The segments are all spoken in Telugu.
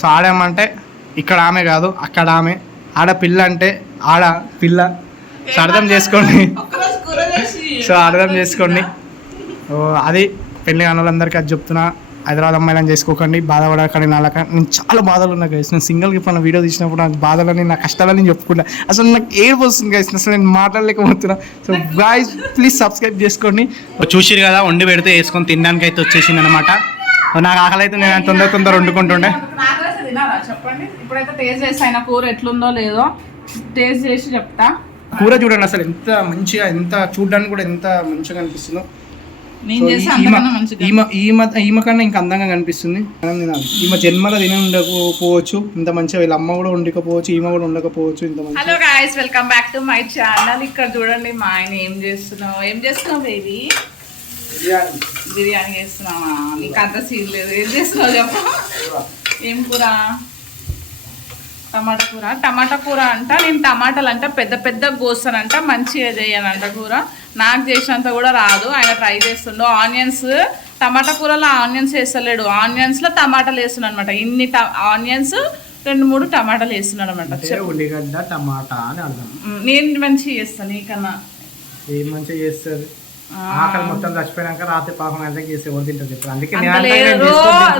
సో ఆడేమంటే ఇక్కడ ఆమె కాదు అక్కడ ఆమె. ఆడ పిల్ల అంటే ఆడ పిల్ల. సో అర్థం చేసుకోండి. ఒక్కరోజు కూర చేసి సో అర్థం చేసుకోండి. ఓ, అది పెళ్ళి కాని వాళ్ళందరికీ అది చెప్తున్నా. హైదరాబాద్ అమ్మాయిలను చేసుకోకండి బాధపడకండి నాలక నేను చాలా బాధలు ఉన్నా గైస్ నేను సింగిల్గా ఇప్పుడు వీడియో తీసినప్పుడు నాకు బాధలని నా కష్టాలని చెప్పుకుంటా. అసలు నాకు ఏడు వస్తుంది గైస్ అసలు నేను మాట్లాడలేకపోతున్నా. సో గాయస్ ప్లీజ్ సబ్స్క్రైబ్ చేసుకోండి. చూసిరు కదా వండి పెడితే వేసుకొని తినడానికి అయితే వచ్చేసింది అనమాట నాకు ఆకలి అయితే నేను తొందర తొందర వండుకుంటుండే. తినాలా చెప్పండి. ఇప్పుడైతే టేస్ట్ చేసి ఆయన కూర ఎట్లుందో లేదో టేస్ట్ చేసి చెప్తా. కూర చూడండి అసలు ఎంత మంచిగా ఎంత చూడడానికి కూడా ఎంత మంచిగా అనిపిస్తుందో. ఈమె- కన్నా ఇంకా అందంగా కనిపిస్తుంది. మనం తినాలి. ఈమె జన్మలో తిని ఉండకపోవచ్చు ఇంత మంచిగా వీళ్ళ అమ్మ కూడా ఉండకపోవచ్చు ఈమె కూడా ఉండకపోవచ్చు ఇంత మంచి hello guys welcome back to my channel ఇక్కడ చూడండి మా ఆయన ఏం చేస్తున్నావు? ఏం చేస్తున్నావు బేబీ బిర్యానీ. చేస్తున్నావా? నీకు అంత సీన్ లేదు. ఏం చేస్తున్నావు చెప్పు. ఏం కూర? టమాటా కూర. టమాటా కూర అంట నేను టమాటాలు అంట పెద్ద పెద్ద కోస్తానంట మంచిగా చేయనంట కూర. నాకు చేసినంత కూడా రాదు. ఆయన ట్రై చేస్తుండో. ఆనియన్స్ టమాటా కూరలో ఆనియన్స్ వేస్తలేడు. ఆనియన్స్లో టమాటాలు వేస్తున్నాడు అనమాట ఇన్ని ఆనియన్స్ రెండు మూడు టమాటాలు వేస్తున్నాడు అనమాట ఉల్లిగడ్డ టమాటా అని అర్థం. నేను మంచిగా చేస్తాను నీకన్నా. ఏం మంచిగా చేస్తుంది. ఆకలి మొత్తం చచ్చిపోయాక రాత్రి పాపం గంటలకు చేసి ఎవరు తింటారు ఇప్పుడు అందుకే అంత అంతా.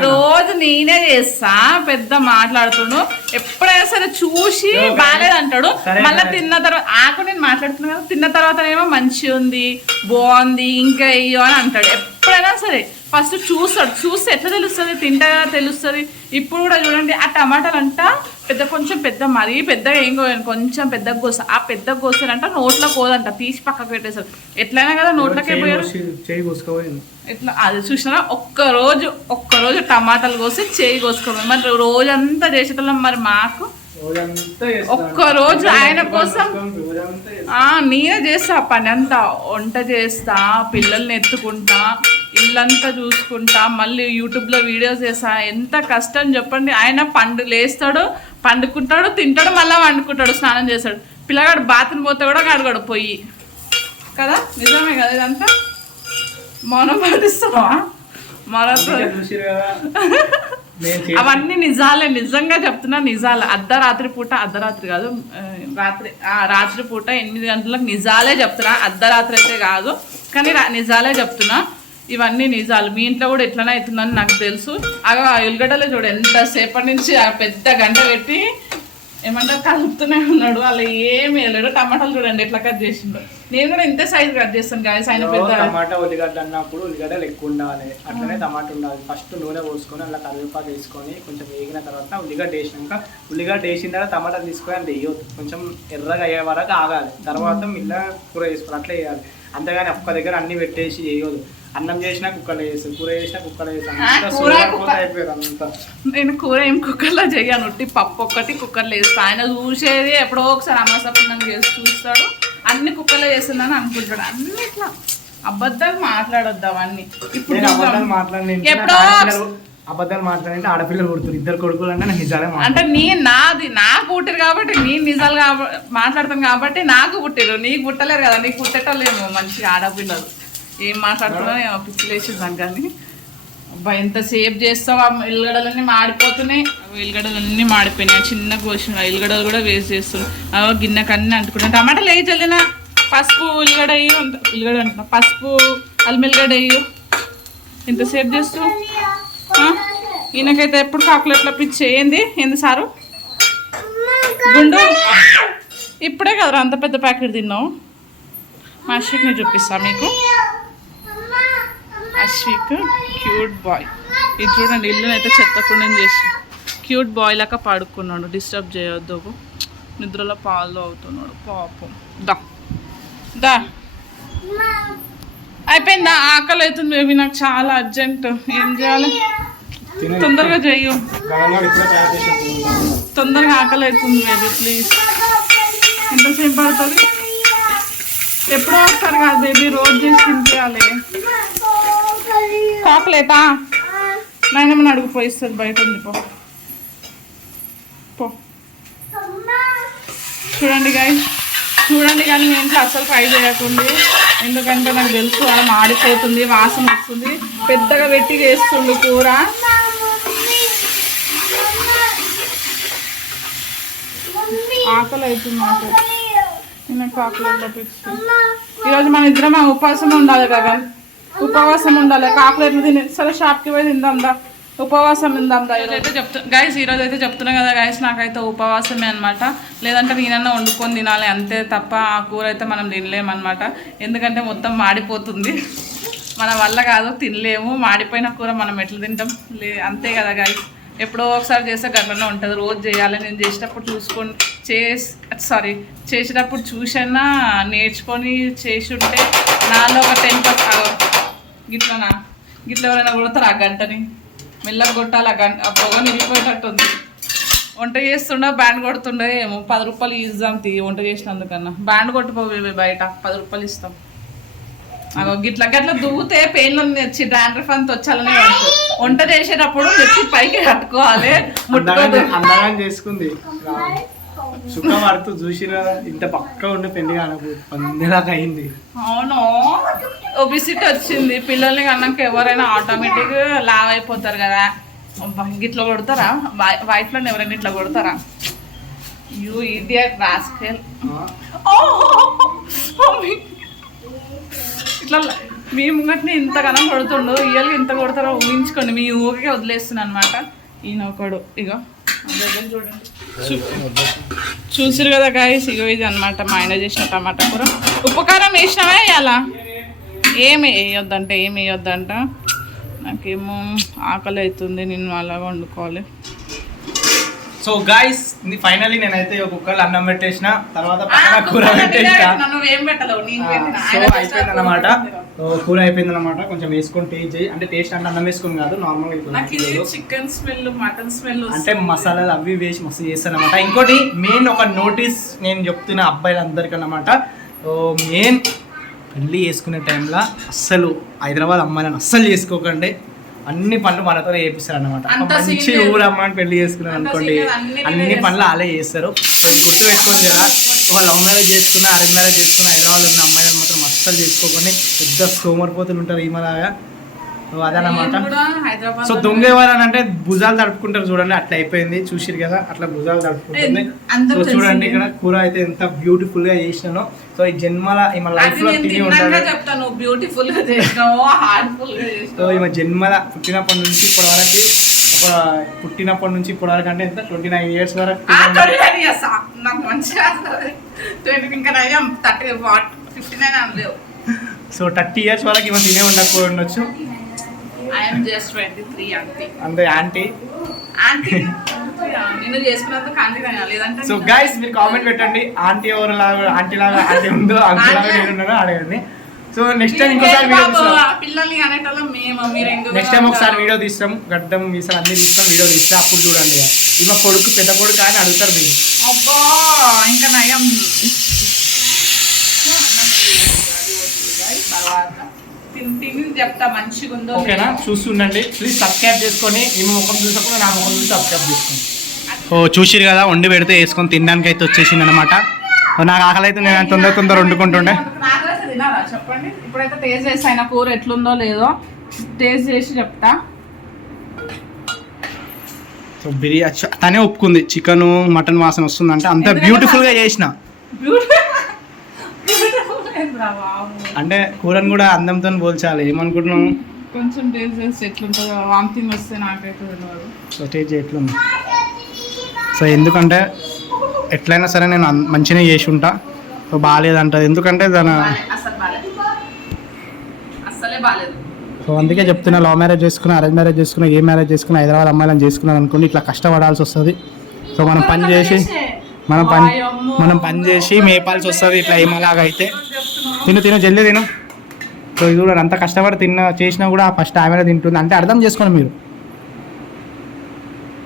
రోజు నేనే చేస్తా పెద్ద మాట్లాడుతుండు. ఎప్పుడైనా సరే చూసి బాగాలేదు అంటాడు సరే, మళ్ళీ. తిన్న తర్వాత ఆకు నేను మాట్లాడుతున్నా కదా తిన్న తర్వాత ఏమో మంచిగా ఉంది బాగుంది ఇంకా అయ్యో అని అంటాడు. ఎప్పుడైనా సరే ఫస్ట్ చూస్తాడు. చూస్తే ఎట్లా తెలుస్తుంది? తింటా తెలుస్తుంది. ఇప్పుడు కూడా చూడండి ఆ టమాటాలు అంట పెద్ద కొంచెం పెద్ద మరీ పెద్దగా ఏం కోయను కొంచెం పెద్ద కోస ఆ పెద్ద కోసారంట నోట్లో కోదంట తీసి పక్కకు పెట్టేశారు. ఎట్లయినా కదా నోట్లోకి పోయారు? ఇట్లా అది చూసినా ఒక్క రోజు ఒక్క రోజు టమాటాలు కోసి చేయి కోసుకోవాలి. మరి రోజంతా చేసేటోళ్ళం మరి మాకు? ఒక్క రోజు ఆయన కోసం నేనే చేస్తా. పని అంతా వంట చేస్తా పిల్లల్ని ఎత్తుకుంటా ఇల్లంతా చూసుకుంటా మళ్ళీ యూట్యూబ్లో వీడియోస్ చేస్తా. ఎంత కష్టం చెప్పండి. ఆయన పండు లేస్తాడు పండుకుంటాడు తింటాడు మళ్ళీ వండుకుంటాడు స్నానం చేస్తాడు. పిల్లగాడు బాత్రూమ్ పోతే కూడా కడగడు పొయ్యి కదా? నిజమే కదా ఇదంతా? మౌనం పాటిస్తావా అవన్నీ నిజాలే నిజంగా చెప్తున్నా నిజాలే. అర్ధరాత్రి పూట అర్ధరాత్రి కాదు రాత్రి ఆ, రాత్రి పూట ఎనిమిది గంటలకు నిజాలే చెప్తున్నా. అర్ధరాత్రి అయితే కాదు కానీ నిజాలే చెప్తున్నా. ఇవన్నీ నిజాలు. మీ ఇంట్లో కూడా ఎట్లనే అవుతుందని నాకు తెలుసు. అగ ఆ ఉల్లిగడ్డలో చూడు ఎంతసేపటి నుంచి ఆ పెద్ద గంట పెట్టి ఏమంటారు కలుపుతూనే ఉన్నాడు. అలా ఏమి వెళ్ళాడు టమాటాలు చూడండి ఎట్లా కట్ చేసిండు. నేను కూడా ఇంతే సైజ్ కట్ చేస్తాను గాయస్ ఆయన పెద్ద టమాటా ఉల్లిగడ్డ అన్నప్పుడు ఉల్లిగడ్డలు ఎక్కువ ఉండాలి. అట్లనే టమాటా ఉండాలి. ఫస్ట్ నూనె పోసుకొని అలా కరివేపాకు వేసుకొని కొంచెం వేగిన తర్వాత ఉల్లిగడ్డ వేసినాక ఉల్లిగడ్డ వేసిన తర్వాత టమాటా తీసుకొని అది వేయొద్దు. కొంచెం ఎర్రగా అయ్యే వరకు ఆగాలి. తర్వాత మిల్ల కూర వేసుకోవాలి. అట్లా వేయాలి. అంతేగాని ఒక్క దగ్గర అన్ని పెట్టేసి వేయొద్దు. అన్నం చేసినా కుక్కర్లో వేసి కూర చేసినా కుక్కర్లో వేసి ఆ, అంతా కూర సోమరిపోత కుక్క- అయిపోయారు అంతా నేను కూర ఏం కుక్కర్లో చేయను ఉట్టి పప్పు ఒక్కటి కుక్కర్లో వేస్తా ఆయన చూసేది ఎప్పుడో ఒకసారి అమ్మసప్పన్నం చేసి చూస్తాడు అన్ని కుక్కర్లో చేస్తున్నాను అనుకుంటాడు. అన్ని ఇట్లా అబద్ధాలు మాట్లాడొద్దు అవన్నీ. ఇప్పుడు అబద్ధాలు ఎప్పుడో మాట్లాడితే ఆడపిల్లలు కొడుతున్నారు. ఇద్దరు కొడుకులు అంటే నిజాలే అంటే మాట్లాడు నీ నాది నాకు పుట్టిరు కాబట్టి నీ నిజాలు కాబ మాట్లాడతాను కాబట్టి నాకు పుట్టిరు. నీకు పుట్టలేరు కదా నీకు పుట్టేటోళ్ళేమో మంచిగా ఆడపిల్లలు. ఏం మాట్లాడుతున్నా? నేను పిచ్చి లేచిద్దాం కానీ అబ్బా ఎంత సేవ్ చేస్తావా? ఎల్లిగడ్డలన్నీ మాడిపోతున్నాయి. ఎల్లిగడ్డలన్నీ మాడిపోయినాయి. చిన్న కోసిన ఎల్లిగడ్డలు కూడా వేస్ట్ చేస్తున్నాయి. గిన్నెకి అన్నీ అంటుకున్నాయి టమాటాలు వేయి చల్లినా. పసుపు ఉల్లిగడ్డ అయ్యి అంత. ఉల్లిగడ్డ అంటున్నా. పసుపు అల్మిల్లిగడ్డ వేయు. ఎంత సేవ్ చేస్తావు? ఈయనకైతే ఎప్పుడు కాకులెట్ల పిచ్చి. ఏంది? ఏంది సారు? గుండు? ఇప్పుడే కదరా అంత పెద్ద ప్యాకెట్ తిన్నావు? మా షీక్ని చూపిస్తా మీకు. Ashwik cute boy. ఇది చూడండి ఇల్లునైతే చెత్తకుండా చేసి క్యూట్ బాయ్ లాగా పడుకున్నాడు. డిస్టర్బ్ చేయొద్దు నిద్రలో పాలు అవుతున్నాడు పాపం. దా. దా. అయిపోయిందా? ఆకలి అవుతుంది బేబీ నాకు చాలా అర్జెంట్. ఏం చేయాలి? తొందరగా చెయ్యు. తొందరగా ఆకలి అవుతుంది బేబీ ప్లీజ్ ఎంతసేపు పడుతుంది? ఎప్పుడో ఒకసారి కాదు బేబీ రోజు చేసి తినిపించాలి చాక్లెటా? నాయనమ్మని అడుగు పోయిస్తుంది బయట ఉంది పో. పో. చూడండి గాయ చూడండి కానీ మీ ఇంట్లో అసలు ఫ్రై చేయకండి. ఎందుకంటే నాకు తెలుసు అలా మాడిపోతుంది వాసన వస్తుంది. పెద్దగా పెట్టి చేస్తుండు కూర. ఆకలి అవుతుంది నాకు. నేను ఆకలి పట్టించు ఈరోజు మన ఇద్దరం ఉపవాసం ఉండాలి కదా. ఉపవాసం ఉండాలి. కాకులు తిని సరే షాప్కి పోయి తిందాందా ఉపవాసం తిందాందా ఈరోజు. చెప్తా గైస్ ఈరోజు అయితే చెప్తున్నా కదా గైస్ నాకైతే ఉపవాసమే అనమాట లేదంటే నేనన్నా వండుకొని తినాలి అంతే తప్ప ఆ కూర అయితే మనం తినలేమన్నమాట. ఎందుకంటే మొత్తం మాడిపోతుంది. మన వల్ల కాదు తినలేము. మాడిపోయిన కూర మనం ఎట్లా తింటాం? లే అంతే కదా గాయస్ ఎప్పుడో ఒకసారి చేస్తే గట్లనే ఉంటుంది. రోజు చేయాలి. నేను చేసేటప్పుడు చూసుకొని చేసి సారీ చేసేటప్పుడు చూసినా నేర్చుకొని చేసి ఉంటే నాలో ఒక టెన్ పర్సెంట్ గిట్లనా? గిట్ల ఎవరైనా కొడతారు ఆ గంటని? మెల్లగా కొట్టాలి ఆ గంట ఆ పొగ నిలిపోయేటట్టు ఉంది వంట చేస్తుండ బ్యాండ్ కొడుతుండే ఏమో. పది రూపాయలు ఇద్దాం తీ వంట చేసినందుకన్నా. బ్యాండ్ కొట్టుకోవే బయట. పది రూపాయలు ఇస్తాం. అగో గిట్ల గట్ల దువ్వుతే పెయిన్లు వచ్చి డాండ్రఫ్ అంత వచ్చాలని. వంట చేసేటప్పుడు నెత్తి పైకి కట్టుకోవాలి. ముట్టుకోదు. అందరం చేసుకుంది. సుఖ పడుతూ చూసిరా ఇంత పక్క ఉండి పెళ్ళి కానకు పందిలాగా అయింది. అవును. ఒబిసిటీ వచ్చింది. పిల్లల్ని కన్నాక ఎవరైనా ఆటోమేటిక్ లావ్ అయిపోతారు కదా. గిట్ల కొడతారా? వైఫ్లో ఎవరైనా ఇట్లా కొడతారా? యూ ఇడియట్ రాస్కెల్ ఇట్లా మీ ముంగట్ని ఇంతగానం కొడుతుండు. ఇయ్యాలి ఇంత కొడతారో ఊహించుకోండి. మీ ఊరికే వదిలేస్తున్నాను అనమాట ఈయన ఒకడు. ఇగో చూడండి. చూసిరు కదా గాయస్ ఇగో ఇది అనమాట మా ఆయన చేసిన టమాటా కూర. ఉపకారం వేసినావా అలా ఏమి వేయొద్దంట ఏమి వేయొద్దంట నాకేమో ఆకలి అవుతుంది నేను అలాగ వండుకోవాలి. సో గాయస్ ఫైనల్లీ నేనైతే ఒక కుక్కలు అన్నం పెట్టేసిన తర్వాత పక్కన కూర పెట్టేసిన. సో అయిపోయింది అనమాట కూర అయిపోయింది అనమాట కొంచెం వేసుకొని టేస్ట్ చేయి. అంటే టేస్ట్ అంటే అన్నం వేసుకుని కాదు normal chicken smell mutton smell అంటే మసాలాలు అవి వేసి మస్తు చేస్తాను అనమాట ఇంకోటి మెయిన్ ఒక నోటీస్ నేను చెప్తున్న అబ్బాయిలందరికీ అనమాట మెయిన్ పెళ్ళి చేసుకునే టైంలో అస్సలు హైదరాబాద్ అమ్మాయిలను అస్సలు చేసుకోకండి. అన్ని పనులు మనతో చేపిస్తారు అనమాట మంచి. ఊరు అమ్మాయిని పెళ్ళి చేసుకున్నారు అంత అనుకోండి. అన్ని పనులు అలా చేస్తారు. గుర్తు పెట్టుకోండి కదా ఒక లవ్ మ్యారేజ్ చేసుకున్న అరేంజ్ మ్యారేజ్ చేసుకున్న హైదరాబాద్ ఉన్న అమ్మాయిలను మాత్రం అస్సలు చేసుకోకండి. పెద్ద సోమరిపోతులు ఉంటారు ఈమలాగా సో అదనమాట సో దొంగ ఎవరని అంటే భుజాలు తడుపుకుంటారు చూడండి అట్లా అయిపోయింది. చూసిరు కదా అట్లా భుజాలు తడుపుకుంటుంది. సో చూడండి. ఇక్కడ కూర అయితే ఎంత బ్యూటిఫుల్గా చేసినానో. సో ఈ జన్మల ఈమె లైఫ్లో చెప్తాను బ్యూటిఫుల్గా చేసినావు హార్ట్ఫుల్గా సో ఈమె జన్మల పుట్టినప్పటి నుంచి ఇప్పటి వరకు ఒక పుట్టినప్పటి నుంచి ఇప్పటి వరకు అంటే ఎంత? ట్వంటీ నైన్ ఇయర్స్ వరకు ఆ, తిని ఉంటాడు. 29 years ఆ? నాకు మంచిగా ట్వంటీ ఇంకా fifty nine so thirty years వరకు ఈమె తినే ఉండకపోయి ఉండొచ్చు. ఐఎమ్ జస్ట్ ట్వంటీ త్రీ అంతే అంతే ఆంటీ ఆంటీ నిన్ను చేసుకున్నందుకు ఆంటీ అయినా లేదంటే సో గైస్ మీరు కామెంట్ పెట్టండి. ఆంటీ ఎవరు లాగా ఆంటీ లాగా ఆంటీ ఉందో అంకుల్ లాగా నేను ఉన్నానో అడగండి. సో నెక్స్ట్ టైం ఇంకోసారి పిల్లల్ని అనేటోళ్ళం మేము మీరు నెక్స్ట్ టైం ఒకసారి వీడియో తీస్తాం. గడ్డం మీసాలు అన్ని తీస్తాం వీడియో తీస్తాం అప్పుడు చూడండి. ఇక. కొడుకు పెద్ద కొడుకు అని అడుగుతారు మీరు. అబ్బా ఇంకా నయం తర్వాత తిని చెప్తా మంచిగా ఉందో ఓకేనా? చూస్తుండండి ప్లీజ్ సబ్స్క్రైబ్ చేసుకొని ఈమె ముఖం చూసకుండా నా ముఖం చూసి సబ్స్క్రైబ్ చేసుకోండి. ఓ చూసిరు కదా వండి పెడితే వేసుకొని తినడానికి అయితే వచ్చేసింది అనమాట నాకు ఆకలి అయితే నేను తొందర తొందర వండుకుంటుండే. తినాలా? చెప్పండి. ఇప్పుడైతే టేస్ట్ చేసి అయినా కూర ఎట్లుందో లేదో టేస్ట్ చేసి చెప్తా. సో బిర్యానీ తనే ఒప్పుకుంది చికెన్ మటన్ వాసన వస్తుందంటే అంత బ్యూటిఫుల్గా చేసిన. బ్యూటిఫుల్ అంటే కూరని కూడా అందంతో పోల్చాలి. ఏమనుకుంటున్నాం కొంచెం టేస్ట్ ఎట్లుంటుందో వస్తే నాకైతే తెలియదు సో టేస్ట్ చేయట్లుంది. సో ఎందుకంటే ఎట్లయినా సరే నేను మంచిగా చేసి ఉంటా సో బాగాలేదంటది. ఎందుకంటే దాని సో అందుకే చెప్తున్నా లవ్ మ్యారేజ్ చేసుకున్నా అరేంజ్ మ్యారేజ్ చేసుకున్నా ఏ మ్యారేజ్ చేసుకున్నా హైదరాబాద్ అమ్మాయిలను చేసుకున్నాను అనుకోండి ఇట్లా కష్టపడాల్సి వస్తుంది. సో మనం పని చేసి మనం పని మనం పని చేసి మేపాల్సి వస్తుంది ఇట్లా ఏమలాగా అయితే తిను తిను జల్దీ తిను. సో ఇది కూడా అంత కష్టపడి తిన్న చేసినా కూడా ఫస్ట్ ఆమెనే తింటుంది. అంటే అర్థం చేసుకోండి మీరు.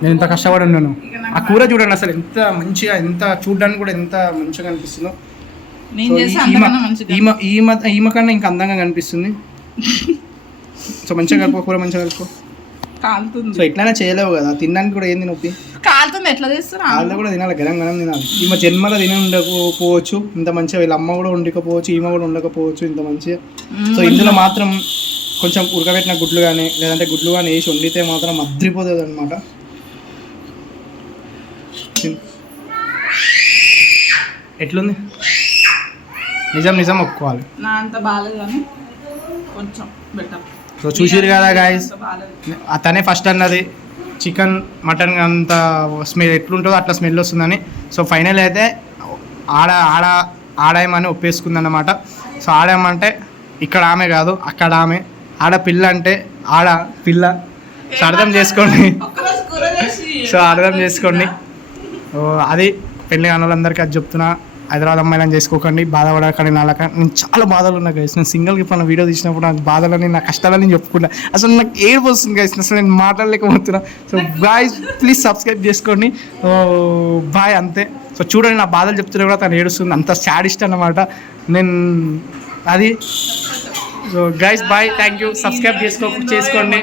నేను ఇంత కష్టపడి ఉన్నాను. ఆ కూర చూడండి అసలు ఎంత మంచిగా ఎంత చూడడానికి కూడా ఎంత మంచిగా అనిపిస్తుందో ఈమె కన్నా ఇంకా అందంగా కనిపిస్తుంది. సో మంచిగా కలుపుకో కూర మంచిగా కలుపుకో. సో కాలుతుంది ఎట్లయినా చేయలేవు కదా తినడానికి కూడా ఏంది నొప్పి కాలుతుంది ఎట్లా చేస్తున్నా వాళ్ళు కూడా తినాలి గరం గరం తినాలి. ఈమె జన్మలో తిని ఉండకపోవచ్చు ఇంత మంచిగా వీళ్ళ అమ్మ కూడా ఉండకపోవచ్చు ఈమె కూడా ఉండకపోవచ్చు ఇంత మంచిగా. సో ఇందులో మాత్రం కొంచెం ఉడకబెట్టిన గుడ్లు కానీ లేదంటే గుడ్లు కానీ వేసి వండితే మాత్రం అద్రిపోతుంది అనమాట ఎట్లుంది? నిజం నిజం ఒప్పుకోవాలి. నా అంత బాగాలేదు కానీ కొంచెం బెటర్ సో చూసిరు కదా గాయస్ అతనే ఫస్ట్ అన్నది. చికెన్ మటన్ అంత స్మెల్ ఎట్లుంటుందో అట్లా స్మెల్ వస్తుందని. సో ఫైనల్ అయితే ఆడ ఆడ ఆడాయమని ఒప్పేసుకుందన్నమాట. సో ఆడామంటే ఇక్కడ ఆమె కాదు అక్కడ ఆమె. ఆడ పిల్ల అంటే ఆడ పిల్ల. సో అర్థం చేసుకోండి. సో అర్థం చేసుకోండి. అది పెళ్ళి కాని వాళ్ళందరికీ అది చెప్తున్నా. హైదరాబాద్ అమ్మాయిలను చేసుకోకండి బాధపడకండి నాలక నేను చాలా బాధలు ఉన్నా గైస్ నేను సింగిల్గా ఇప్పుడు వీడియో తీసినప్పుడు నాకు బాధలని నా కష్టాలని చెప్పుకుంటా అసలు నాకు ఏడు వస్తుంది గైస్ అసలు నేను మాట్లాడలేకపోతున్నా. సో గాయస్ ప్లీజ్ సబ్స్క్రైబ్ చేసుకోండి. బాయ్ అంతే. సో చూడండి నా బాధలు చెప్తున్నా కూడా తను ఏడుస్తుంది. అంత సాడిస్ట్ అన్నమాట. నేను అది. So guys bye thank you subscribe చేసుకో చేసుకోండి.